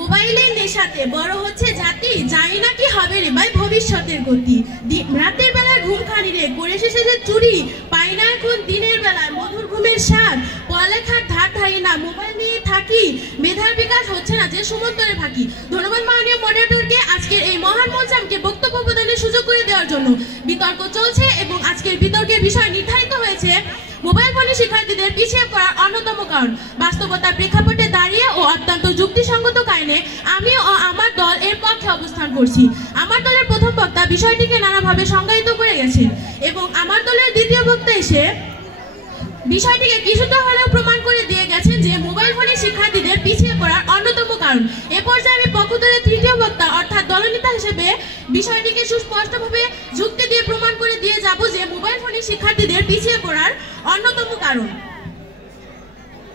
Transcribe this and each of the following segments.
মোবাইলের নেশাতে বড় হচ্ছে জাতি, জানি না কি হবে রে ভাই ভবিষ্যতের গতি। রাতের বেলায় ঘুম খানি রে, করে শেষে যে চুরি, পাই না এখন দিনের বেলায় মধুর ঘুমের স্বাদ। পড়ালেখার ধার ধারি না, মোবাইল নিয়ে থাকি, মেধার বিকাশ হচ্ছে না যে সুমন্তরে ফাঁকি। ধন্যবাদ মাননীয় মডারেটরকে আজকের এই মহান মঞ্চে আমাকে বক্তব্য প্রদানের সুযোগ করে দেওয়ার জন্য। বিতর্ক চলছে এবং আজকের বিতর্কের বিষয় নির্ধারিত হয়েছে মোবাইল ফোনে শিক্ষার্থীদের পিছিয়ে পড়ার অন্যতম কারণ। বাস্তবতার প্রেক্ষাপটে দাঁড়িয়ে ও অত্যন্ত যুক্তিসঙ্গত কারণে আমি ও আমার দল এর পক্ষে অবস্থান করছি। আমার দলের প্রথম বক্তা বিষয়টিকে নানাভাবে সংজ্ঞায়িত করে গেছেন এবং আমার দলের দ্বিতীয় বক্তা এসে বিষয়টিকে কিছুটা হলেও প্রমাণ করে দিয়ে গেছেন যে মোবাইল ফোনে শিক্ষার্থীদের পিছিয়ে পড়ার অন্যতম কারণ। এ পর্যায়ে আমি পক্ষ দলের তৃতীয় বক্তা অর্থাৎ দলনেতা হিসেবে বিষয়টিকে সুস্পষ্টভাবে যুক্তি দিয়ে প্রমাণ করে দিয়ে যাব যে মোবাইল ফোনে শিক্ষার্থীদের পিছিয়ে পড়ার অন্যতম কারণ।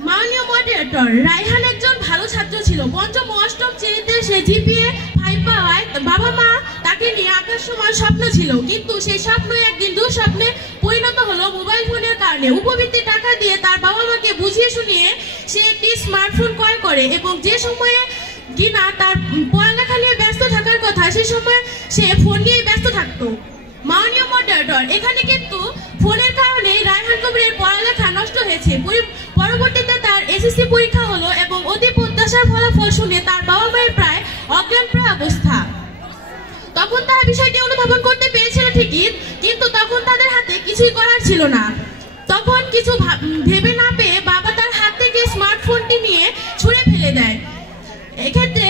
মাননীয় মডারেটর, রায়হান একজন ভালো ছাত্র ছিল। পঞ্চম ও অষ্টম শ্রেণীতে সে জিপিএ 5 পাওয়ায় বাবা মা তাকে নিয়ে আকাশ সমান স্বপ্ন ছিল, কিন্তু সেই স্বপ্ন একদিন দুঃস্বপ্নে পরিণত হলো মোবাইল ফোনের কারণে। উপবৃত্তি টাকা দিয়ে তার বাবা মাকে বুঝিয়ে শুনিয়ে সে একটি স্মার্টফোন ক্রয় করে এবং যে সময়ে কিনা তার পড়ালেখা নিয়ে ব্যস্ত থাকার কথা সে সময় সে ফোন নিয়ে ব্যস্ত থাকতো। মাননীয় মডারেটর, এখানে কিন্তু ফোনের কারণে রায়হান কবিরের পড়ালেখা নষ্ট হয়েছে। পরবর্তীতে তার এসএসসি পরীক্ষা হলো এবং অতি প্রত্যাশার ফলাফল শুনে তার বাবা মায়ের প্রায় অজ্ঞানপ্রায় অবস্থা। তখন তারা বিষয়টি অনুধাবন করতে পেরেছিল ঠিকই, কিন্তু তখন তাদের হাতে কিছুই করার ছিল না। তখন কিছু ভেবে না পেয়ে বাবা তার হাত থেকে স্মার্টফোনটি নিয়ে ছুঁড়ে ফেলে দেয়। এক্ষেত্রে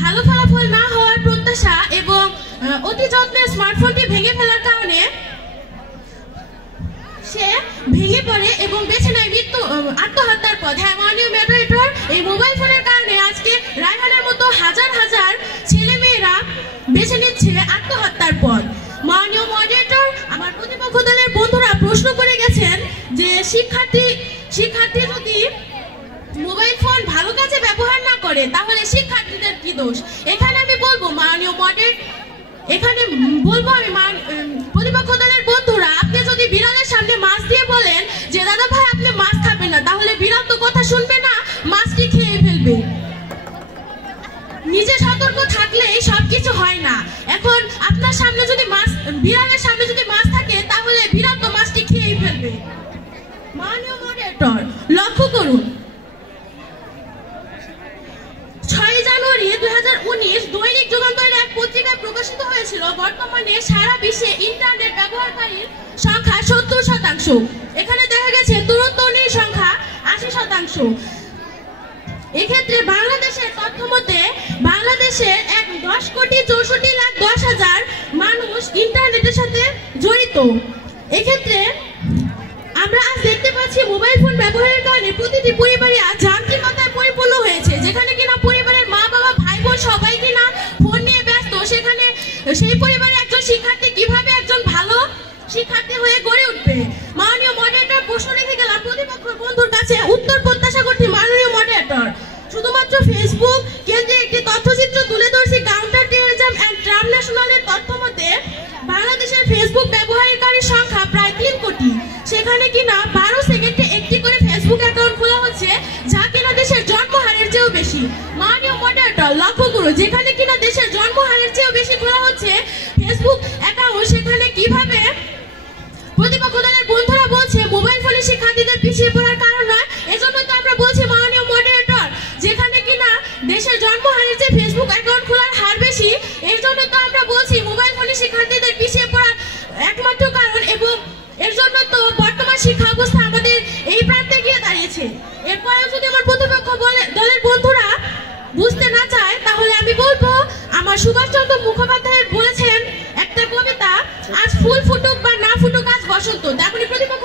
ভালো ফলাফল না হওয়ার প্রত্যাশা এবং অতি যত্নে স্মার্টফোনটি ভেঙে ফেলার কারণে সে ভেঙে পড়ে এবং বেছে নেয় আত্মহত্যার পথ। হ্যাঁ মাননীয় মডারেটর, এই মোবাইল ফোনের কারণে আজকে রায়হানের মতো হাজার হাজার ছেলে মেয়েরা বেছে নিচ্ছে আত্মহত্যার পথ। মাননীয় মডারেটর, আমার প্রতিপক্ষ দলের বন্ধুরা প্রশ্ন করে গেছেন যে শিক্ষার্থী যদি মোবাইল ফোন ভালো কাজে ব্যবহার না করে তাহলে শিক্ষার্থীদের কি দোষ? এখানে আমি বলবো মাননীয় প্রতিপক্ষ দলের বন্ধুরা, আপনি যদি বিড়ালের সামনে মাছ দিয়ে বলেন যে দাদা ভাই আপনি মাছ খাবেন না, তাহলে বিড়াল তো কথা শুনবে না, মাছটি খেয়ে ফেলবে। নিজে সতর্ক থাকলে সবকিছু হয় না। এখন আপনার সামনে যদি বিড়ালের সামনে যদি মাছ থাকে তাহলে বিড়াল তো মাছটি খেয়ে ফেলবে। মাননীয় মডারেটর, লক্ষ্য করুন 6 জানুয়ারি 2019 দৈনিক যুগান্তরের এক পত্রিকায় প্রকাশিত হয়েছিল বর্তমানে সারা বিশ্বে ইন্টারনেট ব্যবহারকারীর সংখ্যা 70%। এখানে দেখা গেছে তরুণ তরুণীর সংখ্যা 80%। এক্ষেত্রে বাংলাদেশের তথ্য মতে বাংলাদেশের 10,64,10,00,000 মানুষ ইন্টারনেটের সাথে জড়িত। এক্ষেত্রে আমরা আজ দেখতে পাচ্ছি মোবাইল ফোন ব্যবহারের কারণে প্রতিটি পরিবারে আজ যান্ত্রিকতায় পরিপূর্ণ হয়েছে। যেখানে কিনা পরিবারের মা বাবা ভাই বোন সবাই কিনা ফোন নিয়ে ব্যস্ত, সেখানে সেই পরিবারে একজন শিক্ষার্থী কিভাবে একজন ভালো শিক্ষার্থী হয়ে গড়ে উঠবে? মাননীয় মডারেটর, প্রশ্ন রেখে গেলাম প্রতিপক্ষ বন্ধুর কাছে, উত্তর প্রত্যাশা করছি মাননীয় মডারেটর। শুধুমাত্র ফেসবুক কেন্দ্রে একটি তথ্যচিত্র তুলে ধরছি কাউন্টার টেররিজম অ্যান্ড ট্রান্সন্যাশনালের তথ্য মতে বাংলাদেশের ফেসবুক ব্যবহারকারীর সংখ্যা প্রায় 3 কোটি। সেখানে কিনা 12 সেকেন্ডে একটি করে ফেসবুক অ্যাকাউন্ট খোলা হচ্ছে, যা কিনা দেশের জন্মহারের চেয়েও বেশি। মাননীয় মডারেটর, লক্ষ্য করুন যেখানে কিনা দেশের জন্মহারের চেয়েও বেশি খোলা হচ্ছে ফেসবুক অ্যাকাউন্ট, সেখানে কিভাবে প্রতিপক্ষ দলের বন্ধুরা বলছে মোবাইল ফোনে শিক্ষার্থীদের পিছিয়ে পড়ার কারণ নয়। এজন্য তো আমরা বলছি মাননীয় মডারেটর, যেখানে কিনা দেশের জন্মহারের চেয়ে ফেসবুক অ্যাকাউন্ট খোলার হার বেশি, এর জন্য তো আমরা বলছি মোবাইল ফোনে শিক্ষার্থীদের পিছিয়ে পড়ার একমাত্র কারণ, এবং এর জন্য তো বর্তমান শিক্ষা অবস্থা আমাদের এই প্রান্তে গিয়ে দাঁড়িয়েছে। এরপরেও যদি আমার প্রতিপক্ষ দলের বন্ধুরা বুঝতে না চায় তাহলে আমি বলবো আমার সুভাষচন্দ্র মুখোপাধ্যায় বলেছেন একটা কবিতা, আজ ফুল ফুটুক বা না ফুটুক আজ বসন্ত। তেমনি প্রতিপক্ষ